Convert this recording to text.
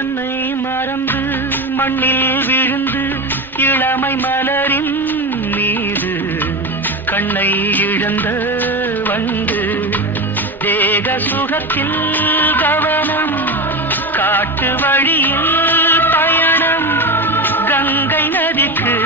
தன்னை மறந்து மண்ணில் விழுந்து இளமை மலரின் மீது கண்ணை இழந்த வந்து தேக சுகத்தில் கவனம் காட்டு வழியில் பயணம் கங்கை நதிக்கு